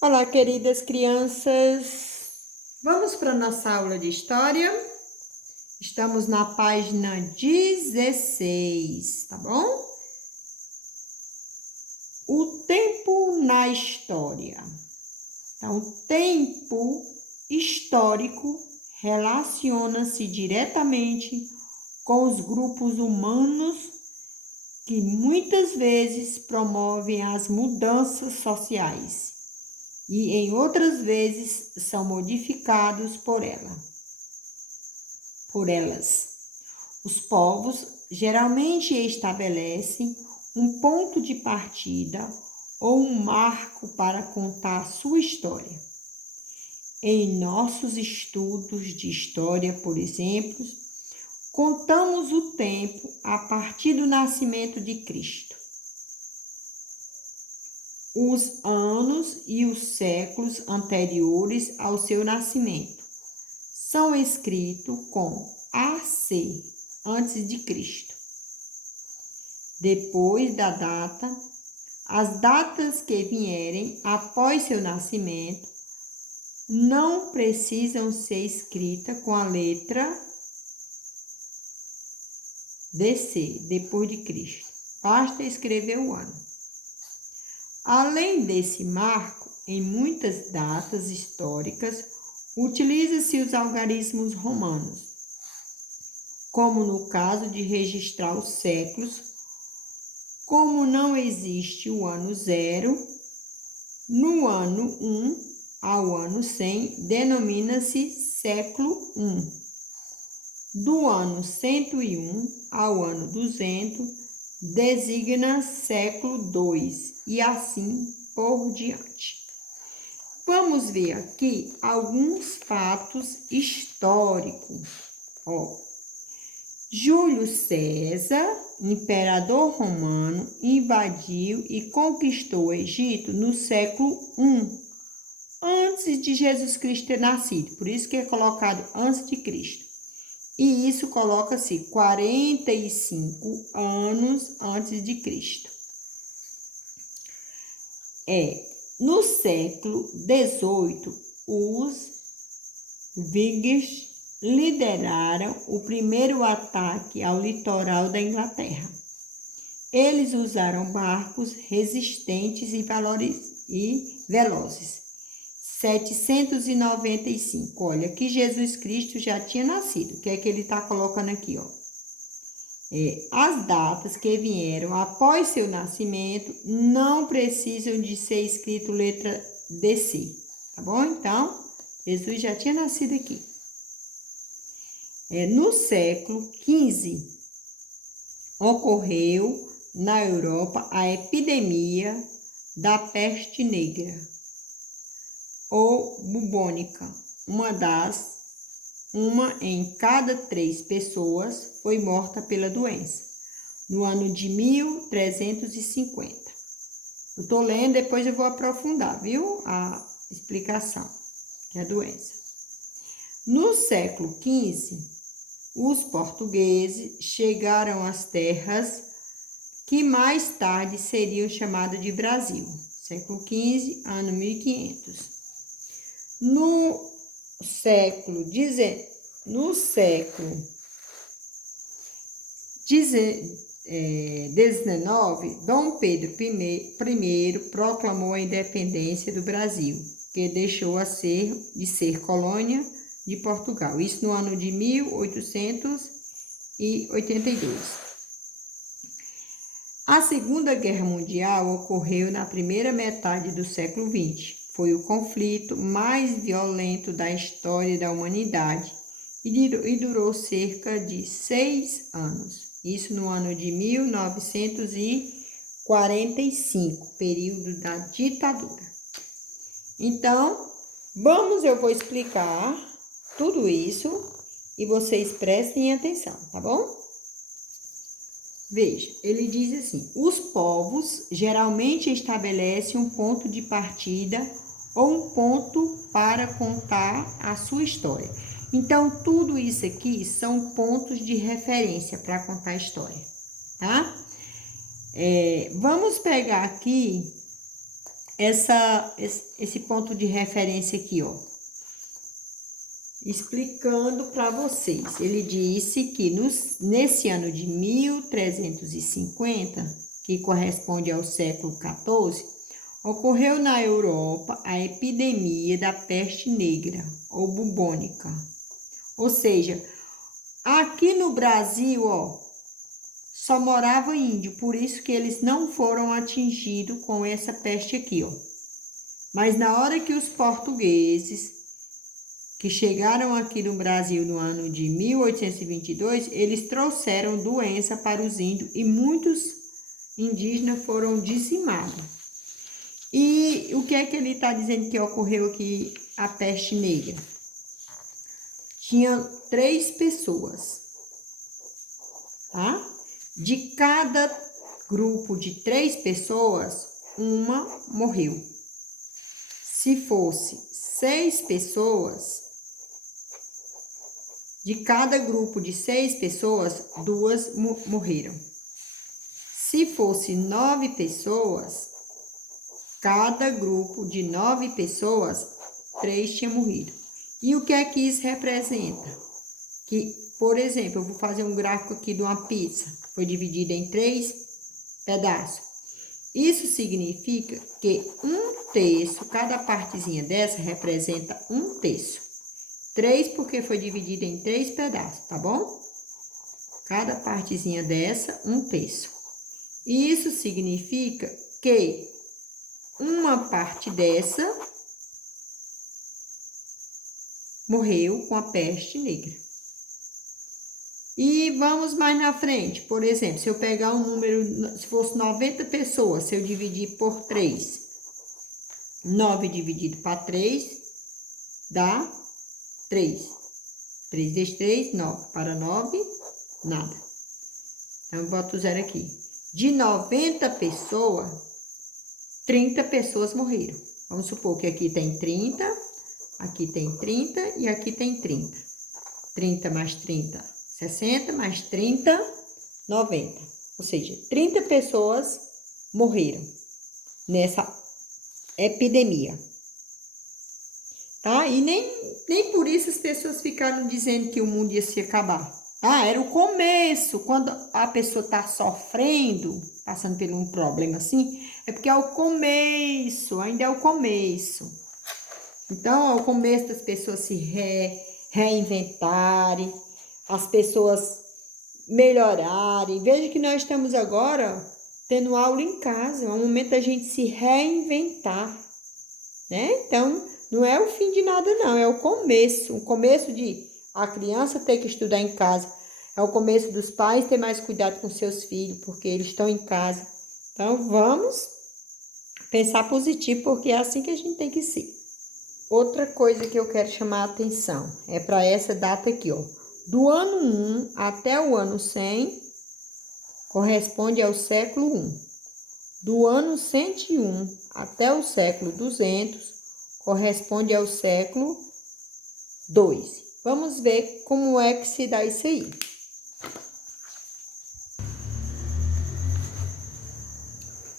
Olá, queridas crianças. Vamos para a nossa aula de história. Estamos na página 16, tá bom? O tempo na história. Então, o tempo histórico relaciona-se diretamente com os grupos humanos que muitas vezes promovem as mudanças sociais e em outras vezes são modificados por elas. Os povos geralmente estabelecem um ponto de partida ou um marco para contar sua história. Em nossos estudos de história, por exemplo, contamos o tempo a partir do nascimento de Cristo. Os anos e os séculos anteriores ao seu nascimento são escritos com AC, antes de Cristo. Depois da data, as datas que vierem após seu nascimento não precisam ser escritas com a letra DC, depois de Cristo. Basta escrever o ano. Além desse marco, em muitas datas históricas, utiliza-se os algarismos romanos, como no caso de registrar os séculos. Como não existe o ano 0, no ano 1 ao ano 100 denomina-se século 1. Do ano 101 ao ano 200 designa século 2 e assim por diante. Vamos ver aqui alguns fatos históricos. Júlio César, imperador romano, invadiu e conquistou o Egito no século I, antes de Jesus Cristo ter nascido. Por isso que é colocado antes de Cristo. E isso coloca-se 45 anos antes de Cristo. No século XVIII, os vikings lideraram o primeiro ataque ao litoral da Inglaterra. Eles usaram barcos resistentes e velozes. 795. Olha, que Jesus Cristo já tinha nascido. O que é que ele está colocando aqui, ó? As datas que vieram após seu nascimento não precisam de ser escrito letra DC, tá bom? Então, Jesus já tinha nascido aqui. No século XV, ocorreu na Europa a epidemia da peste negra, ou bubônica. Uma em cada 3 pessoas foi morta pela doença, no ano de 1350. Eu estou lendo, depois eu vou aprofundar, viu? A explicação, que é a doença. No século XV, os portugueses chegaram às terras que mais tarde seriam chamadas de Brasil. Século XV, ano 1500. No século XIX, Dom Pedro I proclamou a independência do Brasil, que deixou de ser colônia de Portugal. Isso no ano de 1882. A Segunda Guerra Mundial ocorreu na primeira metade do século XX. Foi o conflito mais violento da história da humanidade e durou cerca de 6 anos. Isso no ano de 1945, período da ditadura. Então, eu vou explicar tudo isso e vocês prestem atenção, tá bom? Veja, ele diz assim: os povos geralmente estabelecem um ponto de partida ou um ponto para contar a sua história. Então, tudo isso aqui são pontos de referência para contar a história, tá? Vamos pegar aqui esse ponto de referência aqui, ó. Explicando para vocês. Ele disse que nesse ano de 1350, que corresponde ao século XIV, ocorreu na Europa a epidemia da peste negra, ou bubônica. Ou seja, aqui no Brasil, ó, só morava índio, por isso que eles não foram atingidos com essa peste aqui, ó. Mas na hora que os portugueses que chegaram aqui no Brasil no ano de 1822, eles trouxeram doença para os índios e muitos indígenas foram dizimados. E o que é que ele está dizendo que ocorreu aqui a peste negra? Tinha 3 pessoas, tá? De cada grupo de 3 pessoas, uma morreu. Se fosse 6 pessoas, de cada grupo de 6 pessoas, 2 morreram. Se fosse 9 pessoas, cada grupo de 9 pessoas, 3 tinham morrido. E o que é que isso representa? Que, por exemplo, eu vou fazer um gráfico aqui de uma pizza. Foi dividida em 3 pedaços. Isso significa que 1/3, cada partezinha dessa representa 1/3. 3 porque foi dividida em 3 pedaços, tá bom? Cada partezinha dessa, 1/3. Isso significa que uma parte dessa morreu com a peste negra. E vamos mais na frente. Por exemplo, se eu pegar um número, se fosse 90 pessoas, se eu dividir por 3, 9 dividido para 3, dá 3. 3 vezes 3, 9. Para 9, nada. Então, eu boto o 0 aqui. De 90 pessoas, 30 pessoas morreram. Vamos supor que aqui tem 30, aqui tem 30 e aqui tem 30. 30 mais 30, 60, mais 30, 90. Ou seja, 30 pessoas morreram nessa epidemia. Tá? E nem por isso as pessoas ficaram dizendo que o mundo ia se acabar. Ah, era o começo. Quando a pessoa está sofrendo, passando por um problema assim, é porque é o começo, ainda é o começo. Então, é o começo das pessoas se reinventarem, as pessoas melhorarem. Veja que nós estamos agora tendo aula em casa, é o momento da gente se reinventar, né? Então, não é o fim de nada, não, é o começo de a criança ter que estudar em casa, é o começo dos pais ter mais cuidado com seus filhos, porque eles estão em casa. Então, vamos pensar positivo, porque é assim que a gente tem que ser. Outra coisa que eu quero chamar a atenção é para essa data aqui, ó. Do ano 1 até o ano 100, corresponde ao século 1. Do ano 101 até o século 200, corresponde ao século 2. Vamos ver como é que se dá isso aí.